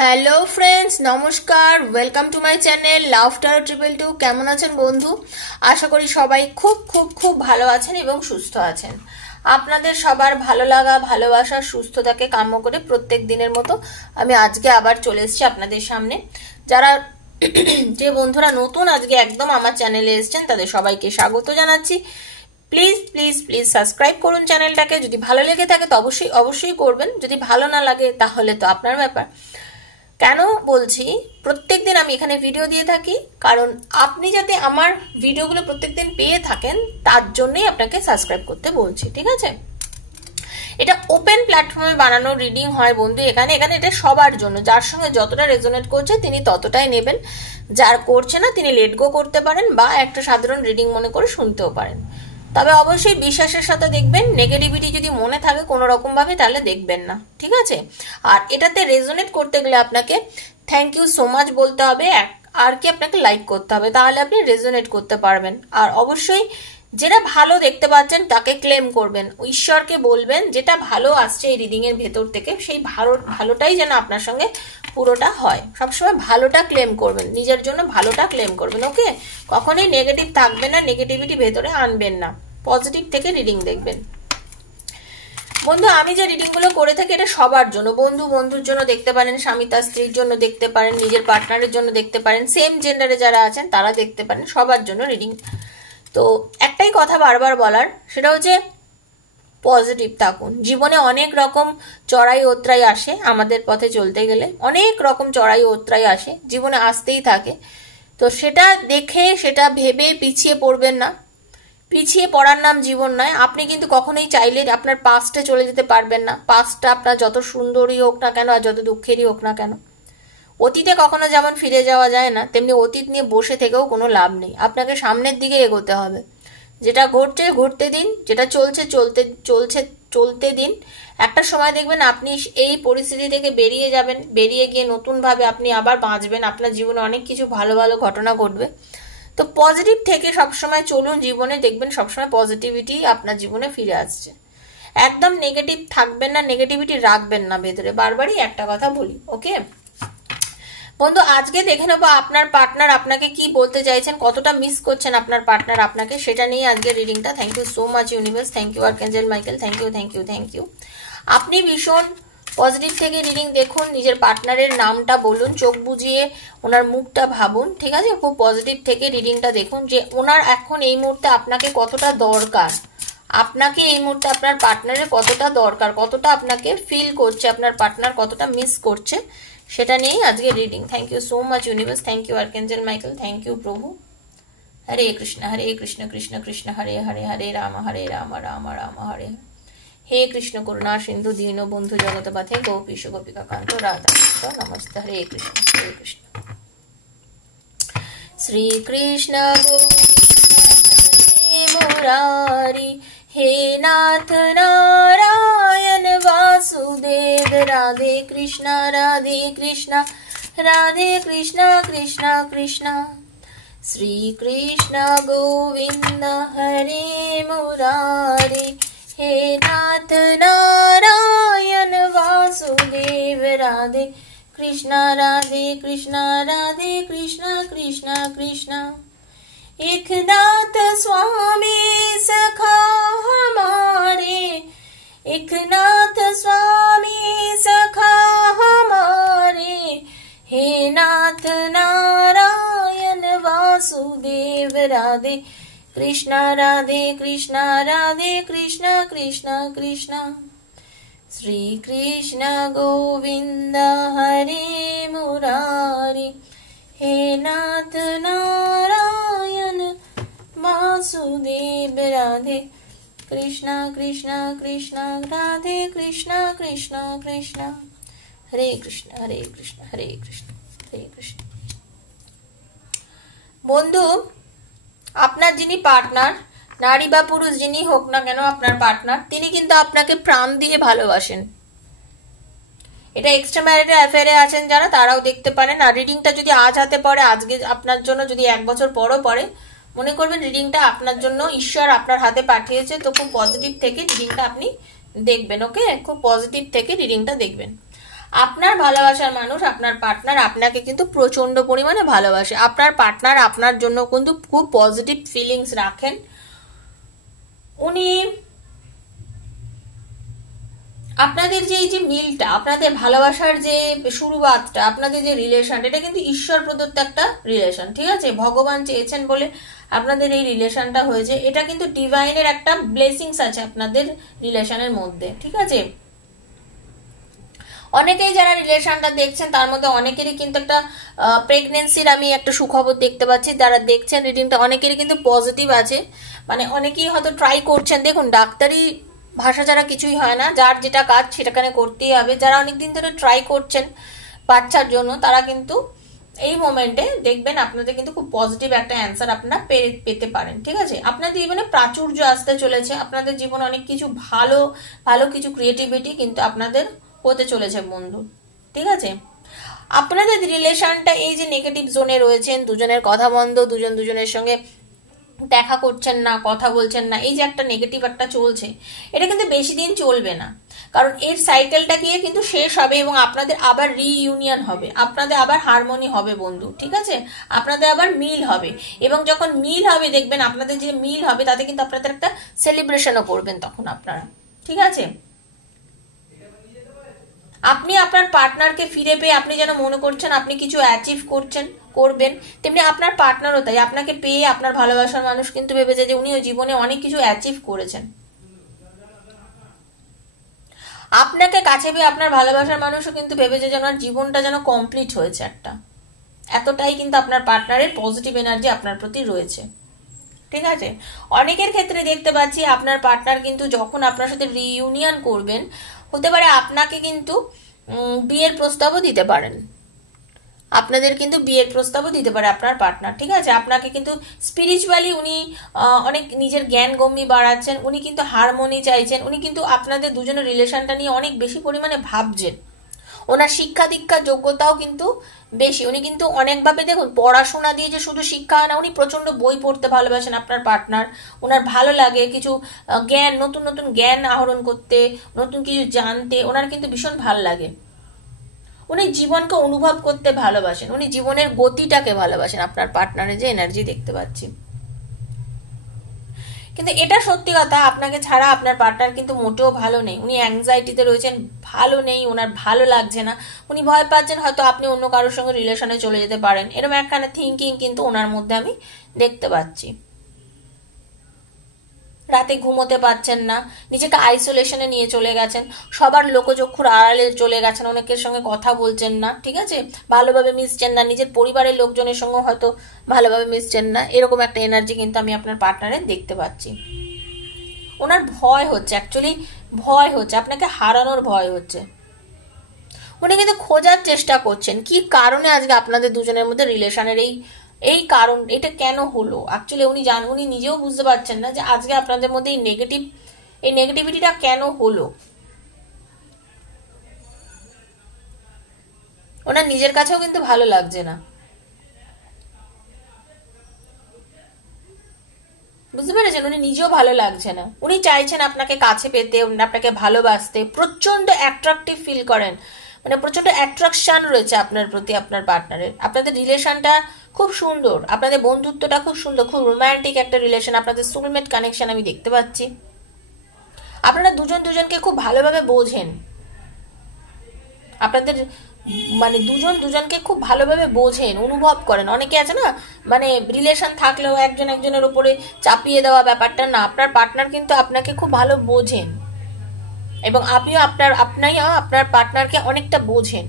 Hello friends, নমস্কার। Welcome to my channel laughter 222। কেমন আছেন বন্ধু? আশা করি সবাই খুব খুব খুব ভালো আছেন এবং সুস্থ আছেন। আপনাদের সবার ভালো লাগা, ভালোবাসা, সুস্থতাকে কাম্য করে প্রত্যেক দিনের মতো আমি আজকে আবার চলে এসেছি আপনাদের সামনে। যারা যে বন্ধুরা নতুন আজকে একদম আমার চ্যানেলে এসেছেন তাদের সবাইকে স্বাগত জানাচ্ছি। প্লিজ প্লিজ প্লিজ সাবস্ক্রাইব করুন চ্যানেলটাকে। যদি ভালো লেগে থাকে তো অবশ্যই অবশ্যই করবেন, যদি ভালো না লাগে তাহলে তো আপনার ব্যাপার। কেন বলছি, প্রত্যেকদিন আমি এখানে ভিডিও দিয়ে থাকি, কারণ আপনি যাতে আমার ভিডিওগুলো প্রত্যেকদিন পেয়ে থাকেন তার জন্যই আপনাকে সাবস্ক্রাইব করতে বলছি, ঠিক আছে? এটা ওপেন প্ল্যাটফর্মে বানানো রিডিং হয় বন্ধু। এখানে এটা সবার জন্য, যার সঙ্গে যতটা রেজোনেট করছে তিনি ততটাই নেবেন, যার করছে না তিনি লেট গো করতে পারেন বা একটা সাধারণ রিডিং মনে করে শুনতেও পারেন। তবে অবশ্যই বিশ্বাসের সাথে দেখবেন। নেগেটিভিটি যদি মনে থাকে কোনো রকম ভাবে তাহলে দেখবেন না, ঠিক আছে? আর এটাতে রেজোনেট করতে গেলে আপনাকে থ্যাংক ইউ সো মাচ বলতে হবে, আর কি আপনাকে লাইক করতে হবে, তাহলে আপনি রেজোনেট করতে পারবেন। আর অবশ্যই যেটা ভালো দেখতে পাচ্ছেন তাকে ক্লেম করবেন, ঈশ্বরকে বলবেন যেটা ভালো আসছে এই রিডিং এর ভেতর থেকে সেই ভালোটাই যেন আপনার সঙ্গে পুরোটা হয়। সবসময় ভালোটা ক্লেম করবেন, নিজের জন্য ভালোটা ক্লেম করবেন, ওকে? কখনোই নেগেটিভ থাকবে না, নেগেটিভিটি ভেতরে আনবেন না, পজিটিভ থেকে রিডিং দেখবেন। বন্ধু, আমি যে রিডিং গুলো করে থাকি এটা সবার জন্য। বন্ধুর জন্য দেখতে পারেন, স্বামী তার স্ত্রীর জন্য দেখতে পারেন, নিজের পার্টনারের জন্য দেখতে পারেন, সেম জেন্ডারে যারা আছেন তারা দেখতে পারেন, সবার জন্য রিডিং। তো একটাই কথা বারবার বলার, সেটা হচ্ছে পজিটিভ থাকুন। জীবনে অনেক রকম চড়াই উতরাই আসে, আমাদের পথে চলতে গেলে অনেক রকম চড়াই উতরাই আসে, জীবনে আসতেই থাকে। তো সেটা দেখে সেটা ভেবে পিছিয়ে পড়বেন না। পিছিয়ে পড়ার নাম জীবন নয়। আপনি কিন্তু কখনোই চাইলে আপনার পাস্টে চলে যেতে পারবেন না। পাস্টটা আপনার যত সুন্দরই হোক না কেন আর যত দুঃখেরই হোক না কেন, অতীতে কখনো যেমন ফিরে যাওয়া যায় না, তেমনি অতীত নিয়ে বসে থেকেও কোনো লাভ নেই। আপনাকে সামনের দিকে এগোতে হবে। যেটা ঘটছে ঘটতে দিন, যেটা চলছে চলতে দিন। একটা সময় দেখবেন আপনি এই পরিস্থিতি থেকে বেরিয়ে যাবেন, বেরিয়ে গিয়ে নতুন ভাবে আপনি আবার বাঁচবেন, আপনার জীবনে অনেক কিছু ভালো ভালো ঘটনা ঘটবে। তো পজিটিভ থেকে সবসময় চলুন জীবনে, দেখবেন সবসময় পজিটিভিটি আপনার জীবনে ফিরে আসছে। একদম নেগেটিভ থাকবেন না, নেগেটিভিটি রাখবেন না ভেতরে। বারবারই একটা কথা বলি, ওকে বন্ধু? আজকে দেখে নেবো আপনার পার্টনার আপনাকে কি বলতে চাইছেন, কতটা মিস করছেন আপনার পার্টনার আপনাকে, সেটা নিয়ে আজকে রিডিংটা। Thank you so much universe, thank you archangel Michael, thank you thank you thank you. আপনি ভীষণ পজিটিভ থেকে রিডিং দেখুন, নিজের পার্টনারের নামটা বলুন, চোখ বুজিয়ে ওনার মুখটা ভাবুন, ঠিক আছে? খুব পজিটিভ থেকে রিডিংটা দেখুন যে ওনার এখন এই মুহূর্তে আপনাকে কতটা দরকার, আপনাকে এই মুহূর্তে আপনার পার্টনারের কতটা দরকার, কতটা আপনাকে ফিল করছে, আপনার পার্টনার কতটা মিস করছে, সেটা নিয়েই আজকে reading. Thank you so much universe, thank you archangel Michael, thank you প্রভু। হরে কৃষ্ণ কৃষ্ণ কৃষ্ণ হরে হরে, হরে রাম রাম রাম হরে। হে কৃষ্ণ করুণা সিন্ধু দীন বন্ধু জগৎপথে গোপীশ গোপিকা কান্ত রাধা নমস্তে। হরে কৃষ্ণ হরে কৃষ্ণ। শ্রী কৃষ্ণ মুরারি, হে নাথ নারায়ণ বাসুদেব, রাধে কৃষ্ণ রাধে কৃষ্ণ রাধে কৃষ্ণ কৃষ্ণ কৃষ্ণ। শ্রী কৃষ্ণ গোবিন্দ হরে মুরারি, হে নাথ নারায়ণ বাসুদেব, রাধে কৃষ্ণ রাধে কৃষ্ণ রাধে কৃষ্ণ কৃষ্ণ কৃষ্ণ। एक नाथ स्वामी सखा हमारे, एक नाथ स्वामी सखा हमारे, हे नाथ नारायण वासुदेव, राधे कृष्ण राधे कृष्ण राधे कृष्ण कृष्ण कृष्ण। श्री कृष्ण गोविंद हरे मुरारी, हे नाथ नारायण वासुदेव, राधे कृष्ण कृष्ण कृष्ण राधे कृष्ण कृष्ण कृष्ण। हरे कृष्ण हरे कृष्ण हरे कृष्ण हरे कृष्ण। বন্ধু, আপনার যিনি পার্টনার, নারী বা পুরুষ যিনি হোক না কেন আপনার পার্টনার, তিনি কিন্তু আপনাকে প্রাণ দিয়ে ভালোবাসেন। এটা এক্সট্রা ম্যারিটাল অ্যাফেয়ারে আছেন যারা, তারাও দেখতে পারেন। আর রিডিংটা যদি আজ হাতে পড়ে, আজকে আপনার জন্য, যদি 1 বছর পরও পড়ে, মনে করবেন রিডিংটা আপনার জন্য ঈশ্বর আপনার হাতে পাঠিয়েছে। তো খুব পজিটিভ থেকে রিডিংটা আপনি দেখবেন, ওকে? খুব পজিটিভ থেকে রিডিংটা দেখবেন। আপনার ভালোবাসার মানুষ, আপনার পার্টনার আপনাকে কিন্তু প্রচন্ড পরিমাণে ভালোবাসে। আপনার পার্টনার আপনার জন্য কিন্তু খুব পজিটিভ ফিলিংস রাখেন। উনি আপনাদের যে এই যে মিলটা, আপনাদের ভালোবাসার যে শুরুয়াতটা, আপনাদের যে রিলেশন, এটা কিন্তু ঈশ্বর প্রদত্ত একটা রিলেশন, ঠিক আছে? ভগবান চেয়েছেন বলে আপনাদের এই রিলেশনটা হয়েছে। এটা কিন্তু ডিভাইনের একটা ব্লেসিংস আছে আপনাদের রিলেশনের মধ্যে, ঠিক আছে? অনেকেই যারা রিলেশনটা দেখছেন তার মধ্যে অনেকেরই কিন্তু একটা প্রেগনেন্সির আমি একটা সুখবর দেখতে পাচ্ছি। যারা দেখছেন রিডিংটা অনেকেরই কিন্তু পজিটিভ আছে, মানে অনেকেই হয়তো ট্রাই করছেন। দেখুন, ডাক্তারি ভাষা ছাড়া কিছুই হয় না, যার যেটা কাজ সেটাখানে করতেই হবে। যারা অনেকদিন ধরে ট্রাই করছেন বাচ্চার জন্য, তারা কিন্তু এই মোমেন্টে দেখবেন আপনাদের কিন্তু খুব পজিটিভ একটা অ্যান্সার আপনারা পেতে পারেন, ঠিক আছে? আপনাদের জীবনে প্রাচুর্য আসতে চলেছে, আপনাদের জীবনে অনেক কিছু ভালো ভালো কিছু ক্রিয়েটিভিটি কিন্তু আপনাদের হতে চলেছে বন্ধু, ঠিক আছে? আপনাদের রিলেশনটা এই যে নেগেটিভ জোনে রয়েছেন, দুজনের কথা বন্ধ, দুজন দুজনের সঙ্গে দেখা করছেন না, কথা বলছেন না, এই যে একটা নেগেটিভ একটা চলছে, এটা কিন্তু বেশি দিন চলবে না। কারণ এর সাইকেলটা গিয়ে কিন্তু শেষ হবে এবং আপনাদের আবার রিইউনিয়ন হবে, আপনাদের আবার হারমোনি হবে বন্ধু, ঠিক আছে? আপনাদের আবার মিল হবে, এবং যখন মিল হবে দেখবেন আপনাদের যে মিল হবে তাতে কিন্তু আপনাদের একটা সেলিব্রেশনও করবেন তখন আপনারা, ঠিক আছে? আপনি আপনার পার্টনারকে ফিরে পেয়ে আপনি যেন মনে করছেন আপনি কিছু অ্যাচিভ করবেন, তেমনি আপনার পার্টনারও তাই আপনাকে পেয়ে আপনার ভালোবাসার মানুষ কিন্তু ভেবেছে যে উনিও জীবনে অনেক কিছু অ্যাচিভ করেছেন। আপনাকে কাছে পেয়ে আপনার ভালোবাসার মানুষও কিন্তু ভেবেছে যে ওনার জীবনটা যেন কমপ্লিট হয়েছে একটা, এতটাই কিন্তু আপনার পার্টনারের পজিটিভ এনার্জি আপনার প্রতি রয়েছে, ঠিক আছে? অনেকের ক্ষেত্রে দেখতে পাচ্ছি আপনার পার্টনার কিন্তু যখন আপনার সাথে রিইউনিয়ন করবেন, হতে পারে আপনাকে কিন্তু বিয়ের প্রস্তাবও দিতে পারেন, আপনাদের কিন্তু বিয়ের প্রস্তাবও দিতে পারে আপনার পার্টনার, ঠিক আছে? আপনাকে কিন্তু স্পিরিচুয়ালি উনি অনেক নিজের জ্ঞান গম্যি বাড়াচ্ছেন, উনি কিন্তু হারমোনি চাইছেন, উনি কিন্তু আপনাদের দুজনের রিলেশনটা নিয়ে অনেক বেশি পরিমাণে ভাবছেন। ওনার শিক্ষা দীক্ষার যোগ্যতাও কিন্তু বেশি, উনি কিন্তু অনেকভাবে দেখুন পড়াশোনা দিয়ে যে শুধু শিক্ষা হয় না, উনি প্রচন্ড বই পড়তে ভালোবাসেন আপনার পার্টনার। ওনার ভালো লাগে কিছু জ্ঞান, নতুন নতুন জ্ঞান আহরণ করতে, নতুন কিছু জানতে ওনার কিন্তু ভীষণ ভালো লাগে। উনি জীবনকে অনুভব করতে ভালোবাসেন, উনি জীবনের গতিটাকে ভালোবাসেন, আপনার পার্টনারের যে এনার্জি দেখতে পাচ্ছি। কিন্তু এটা সত্যি কথা, আপনাকে ছাড়া আপনার পার্টনার কিন্তু মোটেও ভালো নেই, উনি অ্যাংজাইটিতে রয়েছেন, ভালো নেই, ওনার ভালো লাগছে না, উনি ভয় পাচ্ছেন হয়তো আপনি অন্য কারোর সঙ্গে রিলেশনে চলে যেতে পারেন, এরকম একখানা থিঙ্কিং কিন্তু ওনার মধ্যে আমি দেখতে পাচ্ছি। রাতে ঘুমোতে পারছেন না, নিজেকে আইসোলেশনে নিয়ে চলে গেছেন, সবার লোকচক্ষুর আড়ালে চলে গেছেন, অনেকের সঙ্গে কথা বলছেন না, ঠিক আছে? ভালোভাবে মিশছেন না, নিজের পরিবারের লোকজনের সঙ্গে হয়তো ভালোভাবে মিশছেন না, এরকম একটা এনার্জি কিন্তু আমি আপনার পার্টনারের দেখতে পাচ্ছি। ওনার ভয় হচ্ছে, অ্যাকচুয়ালি ভয় হচ্ছে, আপনাকে হারানোর ভয় হচ্ছে। উনি কিন্তু খোঁজার চেষ্টা করছেন কি কারণে আজকে আপনাদের দুজনের মধ্যে রিলেশনের এই কারণ, এটা কেন হলো। অ্যাকচুয়ালি উনি নিজেও বুঝতে পারছেন না যে আজকে আপনাদের মধ্যে এই নেগেটিভিটিটা কেন হলো। ওনার নিজের কাছেও কিন্তু ভালো লাগছে না, বুঝতে পেরেছেন? উনি নিজেও ভালো লাগছে না, উনি চাইছেন আপনাকে কাছে পেতে, আপনাকে ভালোবাসতে, প্রচন্ড অ্যাট্রাকটিভ ফিল করেন, মানে প্রচন্ড অ্যাট্রাকশন রয়েছে আপনার প্রতি আপনার পার্টনারের। আপনাদের রিলেশনটা খুব সুন্দর, আপনাদের বন্ধুত্বটা খুব সুন্দর, খুব রোম্যান্টিক একটা রিলেশন, আপনাদের সোলমেট কানেকশন আমি দেখতে পাচ্ছি। আপনারা দুজন দুজনকে খুব ভালোভাবে বোঝেন, আপনাদের মানে দুজন দুজনকে খুব ভালোভাবে বোঝেন, অনুভব করেন। অনেকে আছে না, মানে রিলেশন থাকলেও একজন একজনের উপরে চাপিয়ে দেওয়া ব্যাপারটা না, আপনার পার্টনার কিন্তু আপনাকে খুব ভালো বোঝেন এবং আপনিও আপনার পার্টনারকে অনেকটা বোঝেন।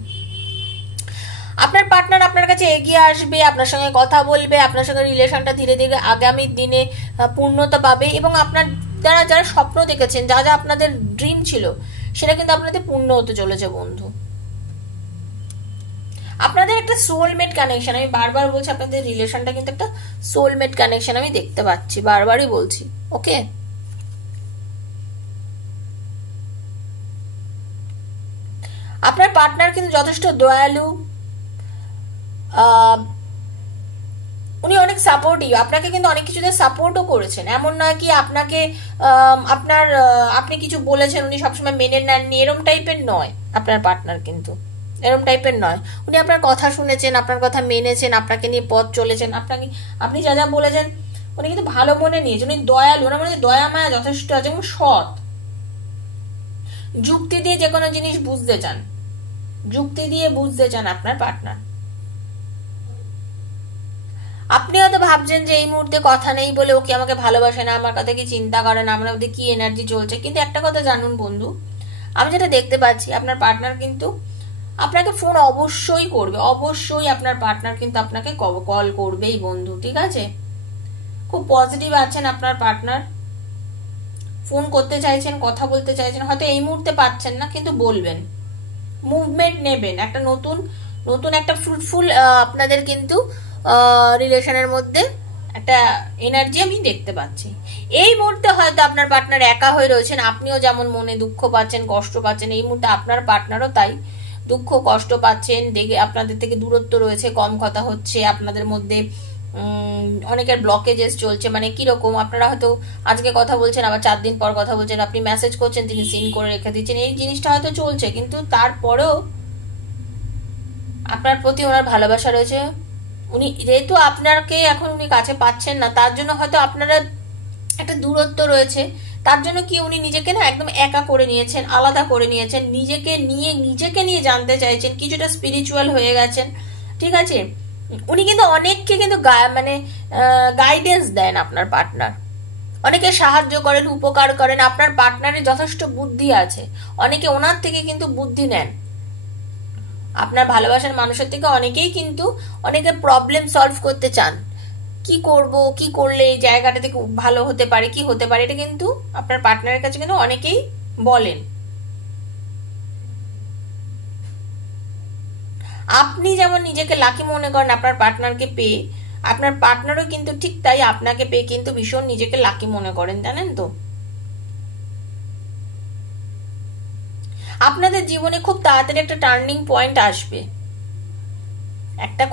আপনার পার্টনার আপনার কাছে এগিয়ে আসবে, আপনার সঙ্গে কথা বলবে, আপনার সঙ্গে রিলেশনটা ধীরে ধীরে আগামী দিনে পূর্ণতা পাবে এবং আপনার যারা যারা স্বপ্ন দেখেছেন, যা যা আপনাদের ড্রিম ছিল, সেটা কিন্তু আপনাদের পূর্ণ হতে চলেছে বন্ধু। আপনাদের একটা সোলমেট কানেকশন, আমি বারবার বলছি, আপনাদের রিলেশনটা কিন্তু একটা সোলমেট কানেকশন আমি দেখতে পাচ্ছি, বারবারই বলছি, ওকে? আপনার পার্টনার কিন্তু যথেষ্ট দয়ালু, উনি অনেক সাপোর্টিভ, আপনাকে কিন্তু অনেক কিছুতে সাপোর্টও করেছেন, এমন নয় কি আপনাকে আপনি কিছু বলেছেন উনি সবসময় মেনে নেননি, এরম টাইপের নয় আপনার পার্টনার। কিন্তু এরকম টাইপের নয়। উনি আপনার কথা শুনেছেন, আপনার কথা মেনেছেন, আপনাকে নিয়ে পথ চলেছেন, আপনি যা যা বলেছেন উনি কিন্তু ভালো মনে নিয়েছেন। উনি দয়ালু, ওনার মধ্যে দয়া মায়া যথেষ্ট আছে এবং সৎ। যুক্তি দিয়ে যে কোনো জিনিস বুঝতে চান, যুক্তি দিয়ে বুঝতে চান আপনার পার্টনার। আপনি হয়তো ভাবছেন যে এই মুহূর্তে কথা নেই বলে ও কি আমাকে ভালোবাসে না, আমার কথা কি চিন্তা করে না, আমার মধ্যে কি এনার্জি চলছে। কিন্তু একটা কথা জানুন বন্ধু, আমি যেটা দেখতে পাচ্ছি আপনার পার্টনার কিন্তু আপনাকে ফোন অবশ্যই করবে, অবশ্যই আপনার পার্টনার কিন্তু আপনাকে কল করবেই বন্ধু, ঠিক আছে? খুব পজিটিভ আছেন আপনার পার্টনার, ফোন করতে চাইছেন, কথা বলতে চাইছেন, হয়তো এই মুহূর্তে পাচ্ছেন না কিন্তু বলবেন, মুভমেন্ট নেবেন, একটা নতুন একটা ফ্রুটফুল আপনাদের কিন্তু রিলেশনের মধ্যে একটা এনার্জি আমি দেখতে পাচ্ছি। এই মুহূর্তে হয়তো আপনার পার্টনার একা হয়ে রয়েছেন, আপনিও যেমন মনে দুঃখ পাচ্ছেন, কষ্ট পাচ্ছেন, এই মুহূর্তে আপনার পার্টনারও তাই দুঃখ কষ্ট পাচ্ছেন, দেখে আপনাদের থেকে দূরত্ব রয়েছে, কম কথা হচ্ছে আপনাদের মধ্যে, অনেকের ব্লকেজেস চলছে। মানে কিরকম, আপনারা হয়তো আজকে কথা বলছেন, আবার 4 দিন পর কথা বলছেন, আপনি মেসেজ করছেন, তিনি সিন করে রেখে দিচ্ছেন, এই জিনিসটা হয়তো চলছে। কিন্তু তারপরেও আপনার প্রতি ওনার ভালোবাসা রয়েছে। উনি যেহেতু আপনাকে এখন উনি কাছে পাচ্ছেন না, তার জন্য হয়তো আপনারা একটা দূরত্ব রয়েছে, তার জন্য কি উনি নিজেকে না একদম একা করে নিয়েছেন, আলাদা করে নিয়েছেন, নিজেকে নিয়ে জানতে চাইছেন, কিছুটা স্পিরিচুয়াল হয়ে গেছেন, ঠিক আছে? উনি কিন্তু অনেককে কিন্তু মানে গাইডেন্স দেন আপনার পার্টনার, অনেকে সাহায্য করেন, উপকার করেন। আপনার পার্টনারের যথেষ্ট বুদ্ধি আছে, অনেকে ওনার থেকে কিন্তু বুদ্ধি নেন। আপনার ভালোবাসার মানুষের থেকে অনেকেই কিন্তু অনেকের প্রবলেম সলভ করতে চান, কি করব, কি করলে এই জায়গাটা থেকে ভালো হতে পারে, কি হতে পারে, এটা কিন্তু আপনার পার্টনারের কাছে কিন্তু অনেকেই বলেন। আপনি যেমন নিজেকে লাকি মনে করেন আপনার পার্টনারকে পেয়ে, আপনার পার্টনারও কিন্তু ঠিক তাই আপনাকে পেয়ে কিন্তু ভীষণ নিজেকে লাকি মনে করেন, জানেন তো? আপনাদের জীবনে খুব তাড়াতাড়ি একটা টার্নিং পয়েন্ট আসবে,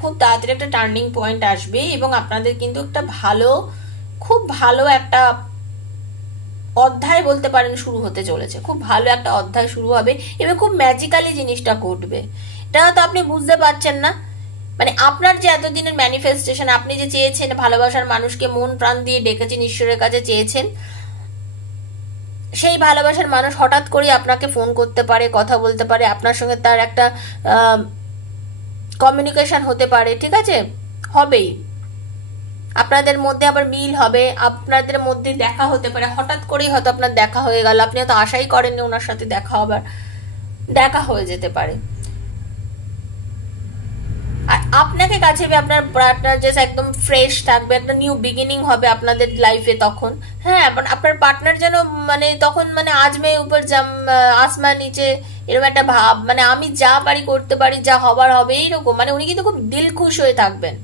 খুব তাড়াতাড়ি একটা টার্নিং পয়েন্ট আসবে এবং আপনাদের কিন্তু একটা খুব ভালো একটা অধ্যায় বলতে পারেন শুরু হতে চলেছে। খুব ভালো একটা অধ্যায় শুরু হবে এবং খুব ম্যাজিক্যালি জিনিসটা ঘটবে। এটা তো আপনি বুঝতে পারছেন না, মানে আপনার যে এতদিনের ম্যানিফেস্টেশন, আপনি যে চেয়েছেন ভালোবাসার মানুষকে, মন প্রাণ দিয়ে ডেকেছেন, ঈশ্বরের কাছে চেয়েছেন, সেই ভালোবাসার মানুষ হঠাৎ করে আপনাকে ফোন করতে পারে, কথা বলতে পারে, আপনার সঙ্গে তার একটা কমিউনিকেশন হতে পারে, ঠিক আছে? হবেই, আপনাদের মধ্যে আবার মিল হবে, আপনাদের মধ্যে দেখা হতে পারে, হঠাৎ করেই হয়তো আপনার দেখা হয়ে গেল, আপনি হয়তো আশাই করেননি ওনার সাথে দেখা হবার, দেখা হয়ে যেতে পারে। আর আপনাকে কাছে আপনার পার্টনার যে একদম ফ্রেশ থাকবে, একটা নিউ বিগিনিং হবে আপনাদের লাইফে তখন। হ্যাঁ, আপনার পার্টনার যেন মানে তখন মানে আজমে উপর আসমা নিচে এরকম একটা ভাব, মানে আমি যা পারি করতে পারি, যা হবার হবে, এইরকম। মানে উনি কিন্তু খুব দিল খুশ হয়ে থাকবেন,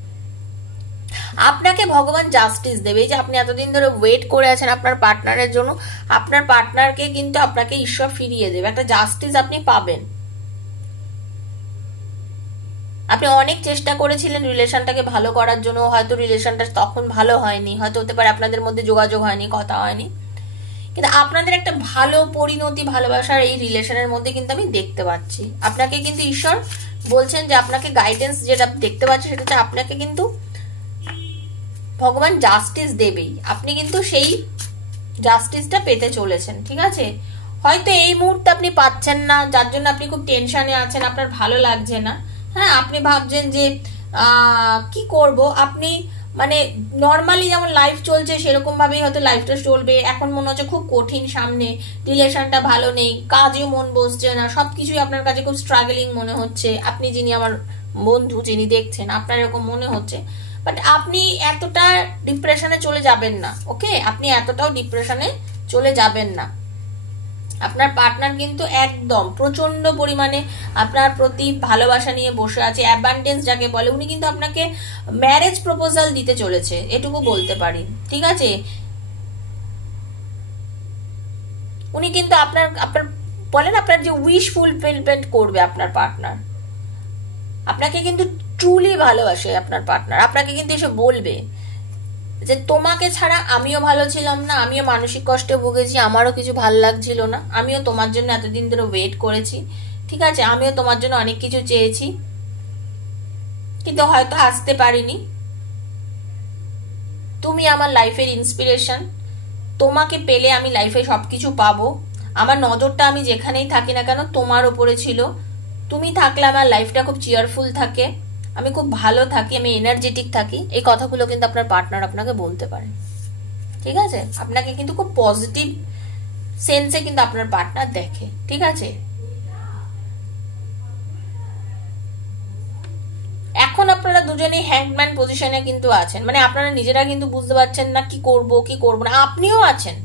আপনাকে ভগবান জাস্টিস দেবে। এই যে আপনি এতদিন ধরে ওয়েট করে আছেন আপনার পার্টনারের জন্য, আপনার পার্টনারকে কিন্তু আপনাকে ঈশ্বর ফিরিয়ে দেবে, একটা জাস্টিস আপনি পাবেন। আপনি অনেক চেষ্টা করেছিলেন রিলেশনটাকে ভালো করার জন্য, হয়তো রিলেশনটা তখন ভালো হয়নি, হয়তো হতে পারে আপনাদের মধ্যে যোগাযোগ হয়নি, কথা হয়নি, কিন্তু আপনাদের একটা ভালো পরিণতি ভালোবাসার এই রিলেশনের মধ্যে কিন্তু আমি দেখতে পাচ্ছি। আপনাকে কিন্তু ঈশ্বর বলছেন যে আপনাকে গাইডেন্স যেটা দেখতে পাচ্ছি সেটা হচ্ছে আপনাকে কিন্তু ভগবান জাস্টিস দেবেই, আপনি কিন্তু সেই জাস্টিসটা পেতে চলেছেন, ঠিক আছে? হয়তো এই মুহূর্তে আপনি পাচ্ছেন না, যার জন্য আপনি খুব টেনশনে আছেন, আপনার ভালো লাগছে না। হ্যাঁ, আপনি ভাবছেন যে কি করব, আপনি মানে নর্মালি যেমন লাইফ চলছে সেরকম ভাবেই হয়তো লাইফটা চলবে। এখন মনে হচ্ছে খুব কঠিন সামনে, রিলেশনটা ভালো নেই, কাজেও মন বসছে না, সবকিছুই আপনার কাছে খুব স্ট্রাগলিং মনে হচ্ছে। আপনি যিনি আমার বন্ধু, যিনি দেখছেন, আপনার এরকম মনে হচ্ছে, বাট আপনি এতটা ডিপ্রেশনে চলে যাবেন না, ওকে? আপনি এতটাও ডিপ্রেশনে চলে যাবেন না। আপনার পার্টনার কিন্তু একদম প্রচন্ড পরিমাণে আপনার প্রতি ভালোবাসা নিয়ে বসে আছে, অ্যাবান্ডেন্স যাকে বলে। উনি কিন্তু আপনাকে ম্যারেজ প্রপোজাল দিতে চলেছে, এটুকু বলতে পারি, ঠিক আছে? উনি কিন্তু আপনার বলেন আপনার যে উইশ ফুলফিলমেন্ট করবে আপনার পার্টনার। আপনাকে কিন্তু ট্রুলি ভালোবাসে আপনার পার্টনার, আপনাকে কিন্তু এসে বলবে যে তোমাকে ছাড়া আমিও ভালো ছিলাম না, আমিও মানসিক কষ্টে ভুগেছি, আমারও কিছু ভাল লাগছিল না, আমিও তোমার জন্য এতদিন ধরে ওয়েট করেছি, ঠিক আছে, আমিও তোমার জন্য অনেক কিছু চেয়েছি, কিন্তু হয়তো আসতে পারিনি। তুমি আমার লাইফের ইন্সপিরেশন, তোমাকে পেলে আমি লাইফে সবকিছু পাবো। আমার নজরটা আমি যেখানেই থাকি না কেন তোমার ওপরে ছিল। তুমি থাকলে আমার লাইফটা খুব চিয়ারফুল থাকে, আমি খুব ভালো থাকি, আমি এনার্জেটিক থাকি। এই কথাগুলো কিন্তু আপনার পার্টনার আপনাকে বলতে পারে। ঠিক আছে, আপনাকে কিন্তু খুব পজিটিভ সেন্সে কিন্তু আপনার পার্টনার দেখে। ঠিক আছে, এখন আপনারা দুজনেই হ্যাংম্যান পজিশনে কিন্তু আছেন, মানে আপনারা নিজেরা কিন্তু বুঝতে পারছেন না কি করব কি করব না। আপনিও আছেন,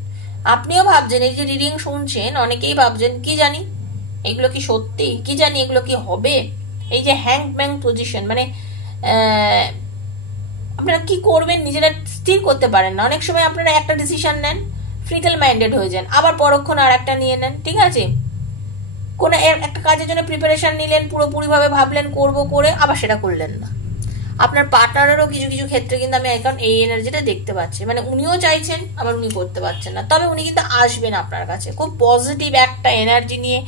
আপনিও ভাবছেন, এই যে রিডিং শুনছেন অনেকেই ভাবছেন কি জানি এগুলো কি সত্যি, কি জানি এগুলো কি হবে। এই যে হ্যাংম্যান পজিশন, মানে আপনারা কি করবেন নিজেরা স্থির করতে পারেন না। অনেক সময় আপনারা একটা ডিসিশন নেন, ফ্রিকেল মাইন্ডেড হয়ে যান, আবার পরক্ষণ আর একটা নিয়ে নেন। ঠিক আছে, কোনো একটা কাজের জন্য প্রিপারেশন নিলেন, পুরোপুরিভাবে ভাবলেন করব, করে আবার সেটা করলেন না। আপনার পার্টনারেরও কিছু কিছু ক্ষেত্রে কিন্তু আমি এখন এই এনার্জিটা দেখতে পাচ্ছি, মানে উনিও চাইছেন আবার উনি করতে পারছেন না। তবে উনি কিন্তু আসবেন আপনার কাছে খুব পজিটিভ একটা এনার্জি নিয়ে,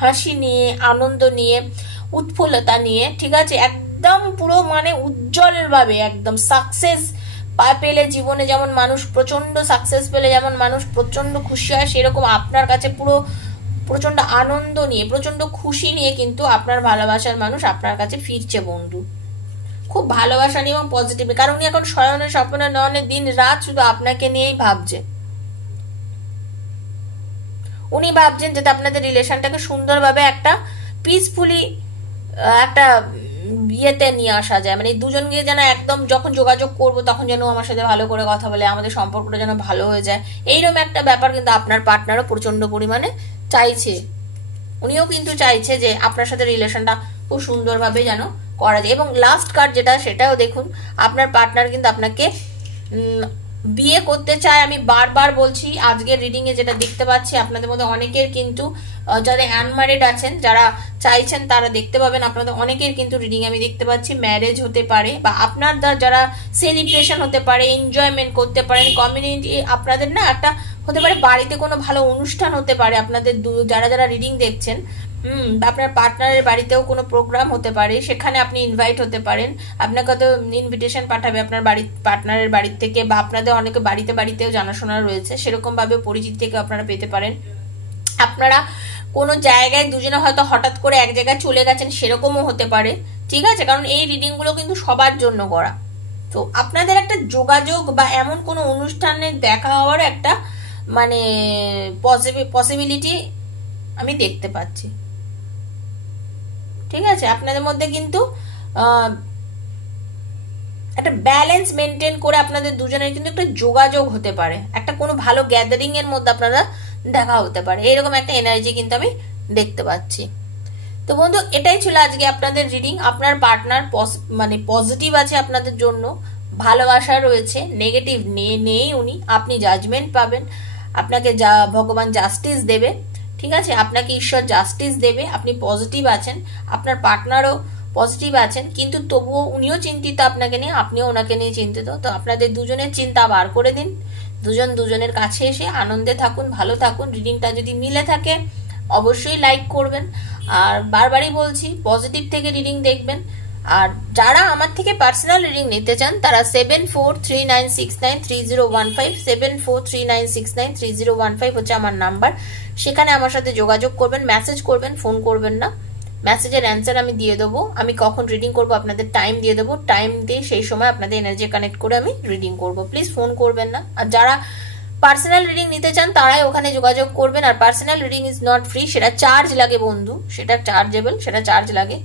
হাসি নিয়ে, আনন্দ নিয়ে, উৎফুল্লতা নিয়ে। ঠিক আছে, একদম পুরো মানে উজ্জ্বলভাবে একদম সাকসেস পেলে জীবনে যেমন মানুষ প্রচন্ড সাকসেস পেলে যেমন মানুষ প্রচন্ড খুশি হয়, সেরকম আপনার কাছে পুরো প্রচন্ড আনন্দ নিয়ে, প্রচন্ড খুশি নিয়ে কিন্তু আপনার ভালোবাসার মানুষ আপনার কাছে ফিরছে বন্ধু। খুব ভালোবাসা নিয়ে এবং পজিটিভ, কারণ উনি এখন শয়নে স্বপ্নে নয়নে দিন রাত শুধু আপনাকে নিয়েই ভাবছে। উনি ভাবছেন যাতে আপনাদের রিলেশনটাকে সুন্দরভাবে একটা পিসফুলি একটা বিয়েতে নিয়ে আসা যায়, মানে দুজনকে যেন একদম যখন যোগাযোগ করবো তখন যেন আমার সাথে ভালো করে কথা বলে, আমাদের সম্পর্কটা যেন ভালো হয়ে যায়, এইরকম একটা ব্যাপার কিন্তু আপনার পার্টনারও প্রচন্ড পরিমাণে চাইছে। উনিও কিন্তু চাইছে যে আপনার সাথে রিলেশনটা খুব সুন্দরভাবে যেন করা যায়। এবং লাস্ট কার্ড যেটা, সেটাও দেখুন, আপনার পার্টনার কিন্তু আপনাকে বিয়ে করতে চায়। আমি বারবার বলছি, আজকের রিডিং এ যেটা দেখতে পাচ্ছি আপনাদের মধ্যে অনেকের কিন্তু, যারা আনম্যারিড আছেন, যারা চাইছেন তারা দেখতে পাবেন, আপনাদের অনেকের কিন্তু রিডিং আমি দেখতে পাচ্ছি ম্যারেজ হতে পারে, বা আপনার যারা সেলিব্রেশন হতে পারে, এনজয়মেন্ট করতে পারেন, কমিউনিটি আপনাদের না একটা হতে পারে, বাড়িতে কোনো ভালো অনুষ্ঠান হতে পারে আপনাদের যারা যারা রিডিং দেখছেন। আপনার পার্টনারের বাড়িতেও কোনো প্রোগ্রাম হতে পারে, সেখানে আপনি ইনভাইট হতে পারেন। আপনাকে তো ইনভিটেশন পাঠাবে আপনার পার্টনারের বাড়ির থেকে, বা আপনাদের অনেকে বাড়িতেও জানাশোনা রয়েছে, সেরকম ভাবে পরিচিতি থেকে আপনারা পেতে পারেন। আপনারা কোনো জায়গায় দুজনে হয়তো হঠাৎ করে এক জায়গায় চলে গেছেন, সেরকমও হতে পারে। ঠিক আছে, কারণ এই রিডিং গুলো কিন্তু সবার জন্য করা। তো আপনাদের একটা যোগাযোগ বা এমন কোনো অনুষ্ঠানে দেখা হওয়ার একটা মানে পসিবিলিটি আমি দেখতে পাচ্ছি। ঠিক আছে, আপনাদের মধ্যে কিন্তু একটা ব্যালেন্স মেনটেন করে আপনাদের দুজনের কিন্তু একটা যোগাযোগ হতে পারে, একটা কোনো ভালো গ্যাদারিং এর মধ্যে আপনারা দেখা হতে পারে, এরকম একটা এনার্জি কিন্তু আমি দেখতে পাচ্ছি। তো বন্ধু, এটাই ছিল আজকে আপনাদের রিডিং। আপনার পার্টনার মানে পজিটিভ আছে আপনাদের জন্য, ভালোবাসা রয়েছে, নেগেটিভ নেই উনি। আপনি জাজমেন্ট পাবেন, আপনাকে ভগবান জাস্টিস দেবে। ঠিক আছে, আপনাকে ঈশ্বর জাস্টিস দেবে। আপনি পজিটিভ আছেন, আপনার পার্টনারও পজিটিভ আছেন, কিন্তু তবুও উনিও চিন্তিত আপনাকে নিয়ে, আপনিও ওনাকে নিয়ে চিন্তিত। তো আপনাদের দুজনের চিন্তা বার করে দিন, দুজনের কাছে এসে আনন্দে থাকুন, ভালো থাকুন। রিডিংটা যদি মিলে থাকে অবশ্যই লাইক করবেন, আর বারবারই বলছি পজিটিভ থেকে রিডিং দেখবেন। আর যারা আমার থেকে পার্সোনাল রিডিং নিতে চান তারা 7439693015 7439693015 হচ্ছে আমার নাম্বার। সেখানে আমার সাথে যোগাযোগ করবেন, মেসেজ করবেন, ফোন করবেন না। মেসেজের অ্যান্সার আমি দিয়ে দেবো, আমি কখন রিডিং করবো আপনাদের টাইম দিয়ে দেবো, টাইম দিয়ে সেই সময় আপনাদের এনার্জি কানেক্ট করে আমি রিডিং করবো। প্লিজ ফোন করবেন না। আর যারা পার্সোনাল রিডিং নিতে চান তারাই ওখানে যোগাযোগ করবেন। আর personal reading is not free, সেটা চার্জ লাগে বন্ধু, সেটা চার্জেবল, সেটা চার্জ লাগে।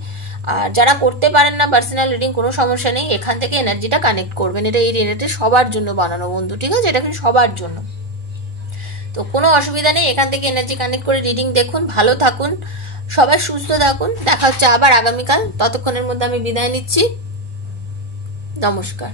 আর যারা করতে পারেন না পার্সোনাল রিডিং, কোনো সমস্যা নেই, এখান থেকে এনার্জিটা কানেক্ট করবেন। এটা এই রিলেটেড সবার জন্য বানানো বন্ধু, ঠিক আছে, এটা কিন্তু সবার জন্য, তো কোনো অসুবিধা নেই। এখান থেকে এনার্জি কানেক্ট করে রিডিং দেখুন, ভালো থাকুন, সবাই সুস্থ থাকুন। দেখা হচ্ছে আবার আগামীকাল, ততক্ষণের মধ্যে আমি বিদায় নিচ্ছি। নমস্কার।